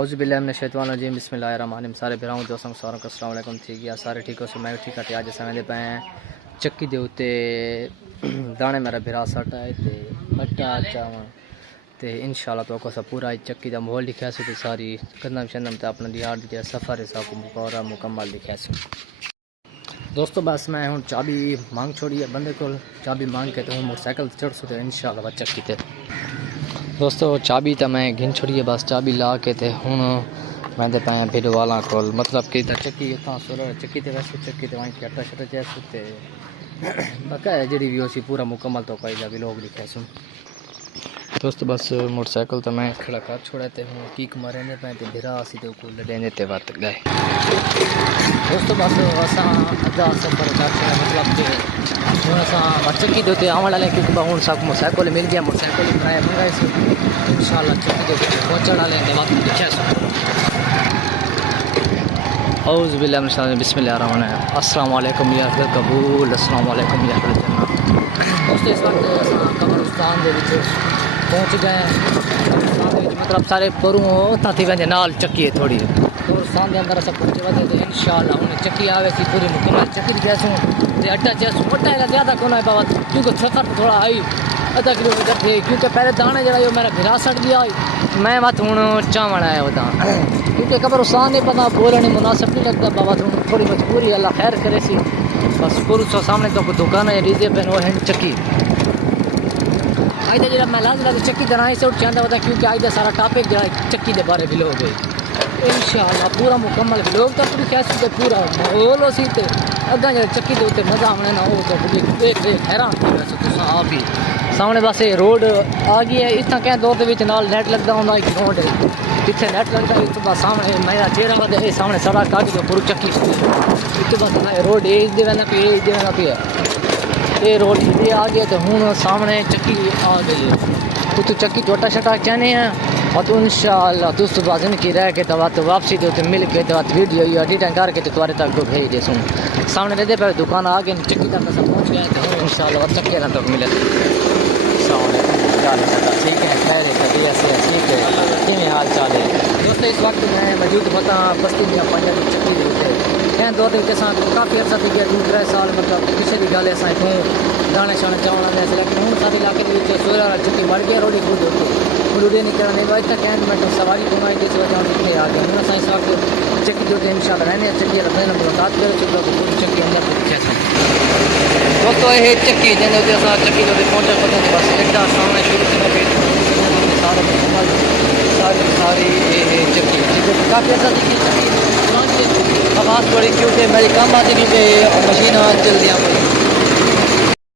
اعوذ باللہ من الشیطان الرجیم بسم اللہ الرحمن الرحیم. سارے بھراؤں دوستوں ساروں کو السلام علیکم. ٹھیک ہے سارے ٹھیک ہو سو میں ٹھیک ہے. اج سمجھ پے چکی دے اوتے دانے میرا بھرا سٹ ہے تے بٹا چاواں تے انشاءاللہ تو کو پورا چکی دا ماحول لکھیا سی تے ساری قدم شندم تے اپنا دیار دی سفر ہے سب پورا مکمل لکھیا سی. دوستو بس میں ہن چابی مانگ چھوڑی ہے بندے کو, چابی مانگ کے تو موٹر سائیکل چڑھ سو تے انشاءاللہ چکی تے. دوستو چابی تو میں گھن چھوڑی ہے, بس چابی لا کے تے ہن میں تے پایا بھیڈ والا کول, مطلب کہ چکی اتنا سولر چکی تے ویسے چکی تے وہیں کٹا شٹا جیسے تے بقایا جڑی بھی اسی پورا مکمل تو کوئی جا بھی لوگ لکھے سن. دوستو بس موٹر سائیکل تو میں کھڑا کر چھوڑا تے ہوں کیک مارے نے پے تے بھرا اسی تے کو لڈے تے وات گئے. دوستو بس اساں ادا سفر کر چھڑا, مطلب کہ ہن اساں چکی دے تے آون والے کیونکہ ہن سب موٹر سائیکل مل گیا, موٹر سائیکل بنایا منگائے سی انشاءاللہ چکی دے پہنچن والے دے وقت لکھیا سن. اعوذ باللہ من الشیطان بسم اللہ الرحمن الرحیم. السلام علیکم یا اہل قبول, السلام علیکم یا اہل جنت. دوستو اس وقت اساں قبرستان دے وچ پہنچ گئے ہیں. قبرستان دے وچ مطلب سارے پروں اتنا تھی وجہ نال چکی ہے تھوڑی قبرستان دے اندر اساں پہنچ ودے تے انشاءاللہ ہن چکی آوے سی پوری مکمل چکی دی جیسوں تے اٹا جیسوں اٹا ہے زیادہ کونا ہے بابا کیونکہ سفر تھوڑا آئی آدھا کلو میٹر تھے کیونکہ پہلے دانے جڑا میرا بھرا سٹ گیا میں مت ہوں چاون آیا ہوتا کیونکہ قبرستان نہیں پتا بولنے مناسب نہیں لگتا بابا تھوڑی مجبوری اللہ خیر کرے سی. بس پورا سامنے تو کوئی دکان ہے ڈی جے پہ وہ ہے چکی آج جا میں لازم چکی درائی سے اٹھ جاتا ہوتا کیونکہ آج سارا ٹاپک جا چکی کے بارے بلو گئے انشاءاللہ پورا مکمل لوگ تو پوری کیسے پورا ماحول ہو سی تے اگاں جا چکی دے تے مزہ آنے نہ ہو تو دیکھ حیران ہو ویسے تو آپ ہی سامنے بس روڈ آ گئی ہے. اتنا کہ دور دے وچ نال نیٹ لگتا ہوندا ایک روڈ ہے جتھے نیٹ لگتا ہے اس تو بس سامنے میرا چہرہ ودے سامنے سڑک کاٹ کے پوری چکی اس تو بس روڈ اے دے وینا پہ اے دے وینا پہ یہ روڈ یہ آ گیا تو ہوں سامنے چکی آ گئی ہے تو چکی ٹوٹا شٹا چاہنے ہیں اور تو انشاءاللہ دوست بازن کی رہ کے تو واپسی دے تو مل کے تو ویڈیو ایڈیٹنگ کر کے تمہارے تک کو بھیج دے سوں. سامنے دے پہ دکان آ گئے چکی تک سب پہنچ گئے تو انشاءاللہ چکی نہ تک ملے. ٹھیک ہے خیر ہے کبھی ایسے ٹھیک ہے کیویں حال چال ہے دوستو. اس وقت میں موجود پتا بستی دیا پنجاب کی چکی دے کہیں دور دے کافی عرصہ تھی گیا 2-3 سال مطلب کسی بھی گل ایسا اتوں دانے شانے چاول آتے ایسے لیکن ہوں سارے علاقے کے سویرا چکی مر گیا روڈی خود ہوتی بلوڈے نکلنا نہیں اتنا کہیں میں سواری کو آئی جس وجہ اتنے آ گیا ہوں اس وقت چکی جو ان شاء اللہ رہنے چکی رکھنے ملاقات کرے چکا تو پوری چکی اندر کیسے دوستو یہ چکی جن چکی جو پہنچا پتہ بس ایک سامنے شروع سے سارا مکمل ساری چکی کافی ایسا تھی چکی آواز بڑی کیونکہ میری کام آتی نہیں پہ مشین چل دیا پڑی